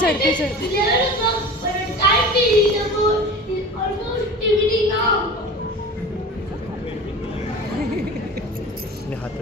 चढ़ते चढ़ते हाथ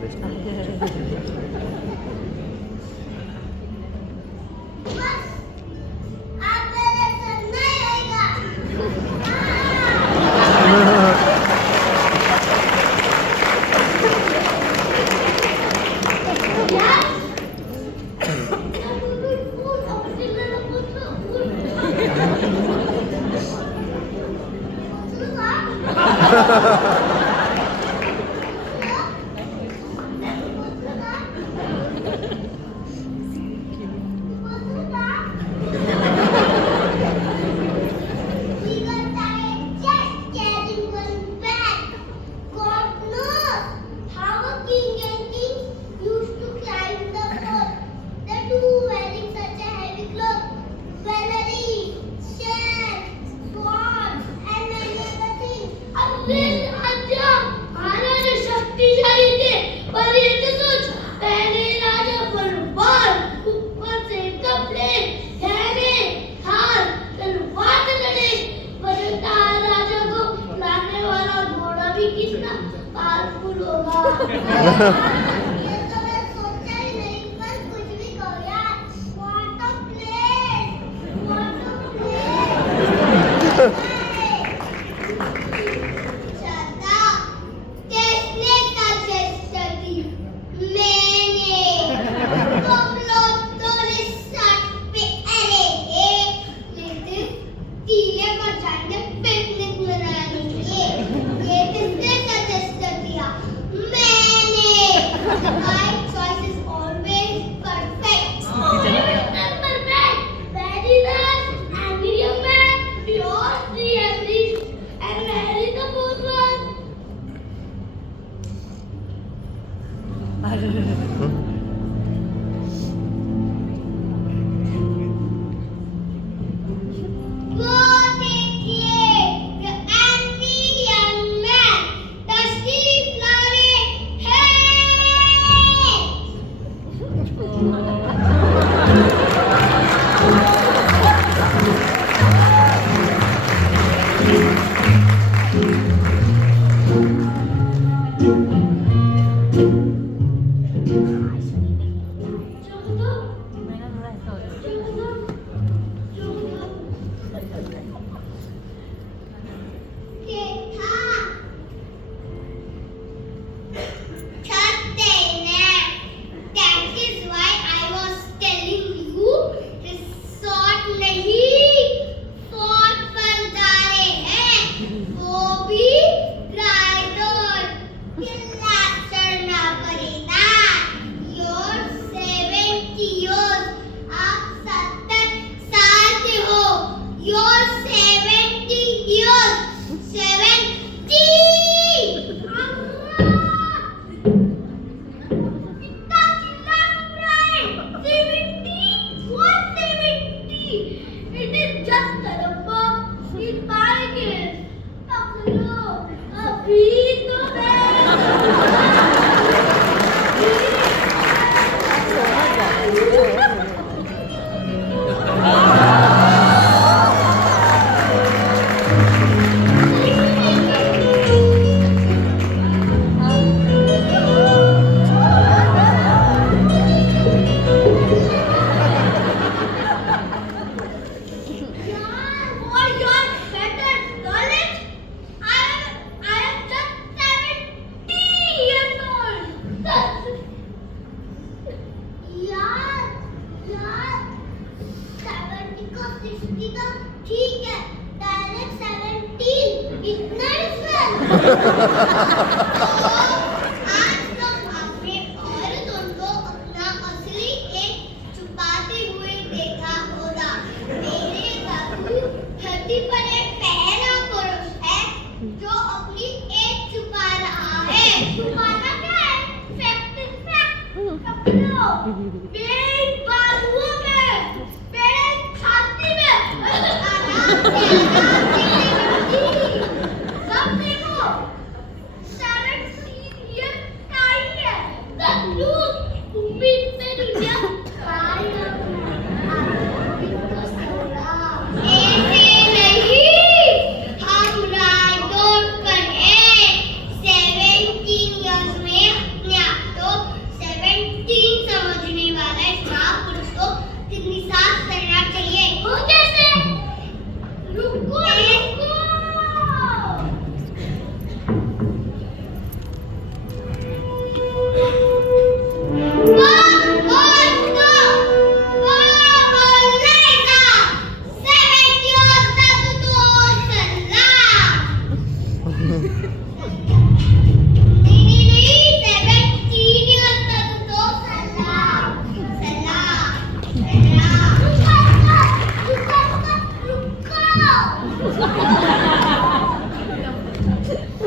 धरती पर एक पहला पुरुष है मेरी बाजुओं में, मेरे छाती में, सब देखो, 17 year टाइम है, लोग उम्मीद से दुनिया खाई ऐसे नहीं, हम राइडर पर हैं, 17 years में अपने आप को 17 समझने वाला स्टाफ पुरुष को कितनी सांस करना चाहिए, वो कैसे? रुको रुको,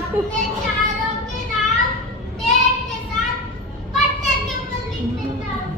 अपने चारों के नाम डेट के साथ पत्थर के ऊपर लिख देता हूँ।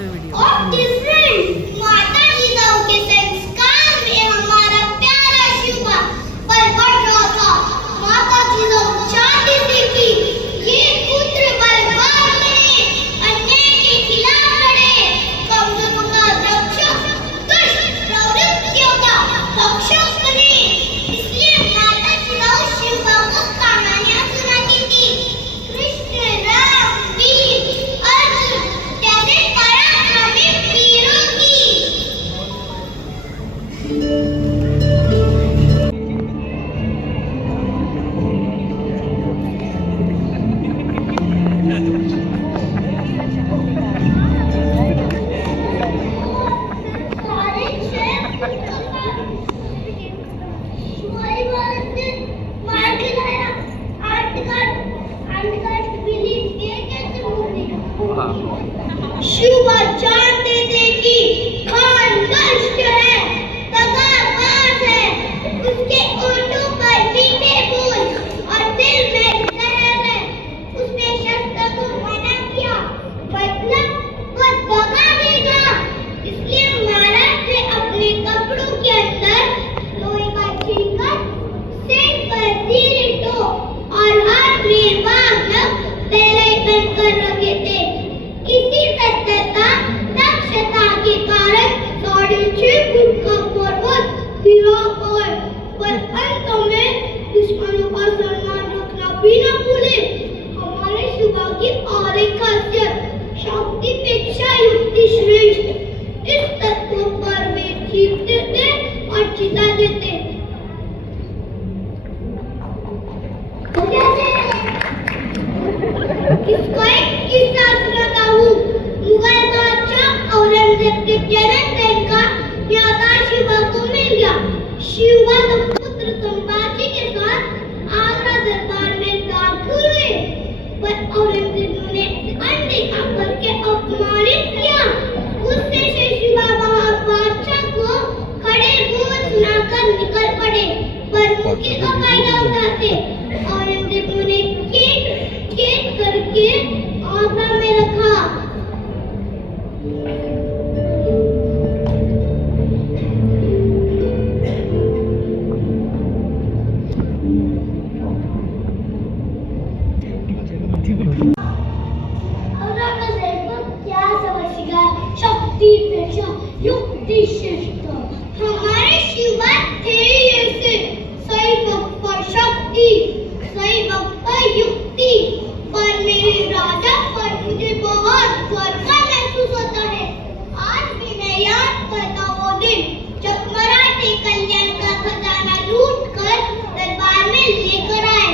बनवतोय व्हिडिओ. और डिफरेंट माता जिजाऊ के संस्कार में हमारा प्यारा शिवा पर बढ़ रहा था. माता जिजाऊ चाहती थी कि ये पुत्र बलवान बने, अन्याय के खिलाफ लड़े, कमजोरों का रक्षक, दुष्ट प्रवृत्तियों का रक्षक बने. इसलिए माता जिजाऊ शिवा को कहानियां सुनाती थी. कृष्ण, राम, वीर, अर्जुन जैसे पराक्रमी वीरों की. सारे शेर शिवाजी महाराज ने मार के लाया. आर्ट बिलीव ये कैसे मूवी. शिवा जानते थे कि खान दुष्ट है, दगाबाज है, उसके होठों पर मीठे बोल और दिल में जहर है. उसने शस्त्र को मना किया, मतलब वो दगा देगा. इसलिए महाराज ने अपने कपड़ों के अंदर लोहे का छिलका, सिर पर तीर टो और हाथ में वाग पहले बनकर रखे थे. इसी सत्यता दक्षता के कारण 6.5 फुट का पर्वत गिरा पर अंत में दुश्मनों का सम्मान रखना भी न भूले. हमारे शिवा की और एक खासियत, शक्ति पेक्षा युक्ति श्रेष्ठ. इस तत्व पर वे जीतते थे और जिता देते. किसको एक किस्सा सुनाता हूँ. मुगल बादशाह औरंगजेब के जन्मदिन का न्योता शिवा को मिल गया. शिवा का पुत्र संभाजी के साथ आगरा दरबार में दाखिल हुए, पर औरंगजेब ने उन्हें अनदेखा करके अपमानित किया. गुस्से से शिवा बादशाह को खड़े बोल सुनाकर निकल पड़े, पर मुक्ति का फायदा उठाते. औरंगजेब ने कैद करके आगरा में रखा. औरंगजेब क्या समझेगा, शक्ति पेक्षा युक्ति श्रेष्ठ. हमारे शिवा थे ऐसे, सही वक्त पर शक्ति, सही वक्त पर युक्ति. पर मेरे राजा पर मुझे बहुत गर्व महसूस होता है. आज भी मैं याद करता वो दिन जब मराठे कल्याण का खजाना लूट कर दरबार में लेकर आए.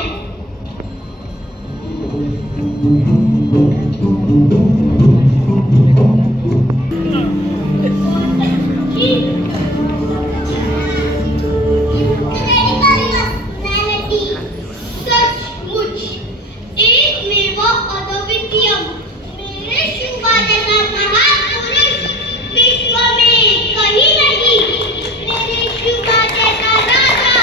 सचमुच एक मेवा अद्वितीयम. मेरे शिवा जैसा महापुरुष विश्व में कहीं नहीं. मेरे शिवा जैसा राजा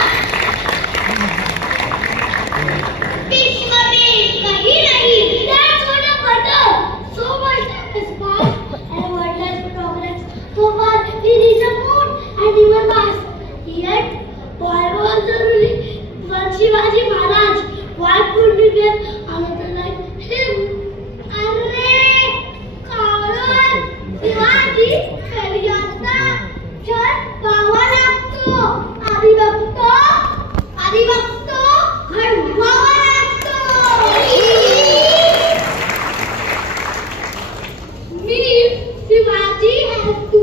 विश्व में कहीं नहीं. That's what a butter. So much time has passed and wondrous progress. So far we reached the moon and even Mars. Yet, why was the ruling one Shivaji Maharaj? Why couldn't we get another like him? अरे कारण शिवाजी कलियाचा क्षण पाहावा लागतो. आधी बघतो घडवावा लागतो. Means Shivaji has to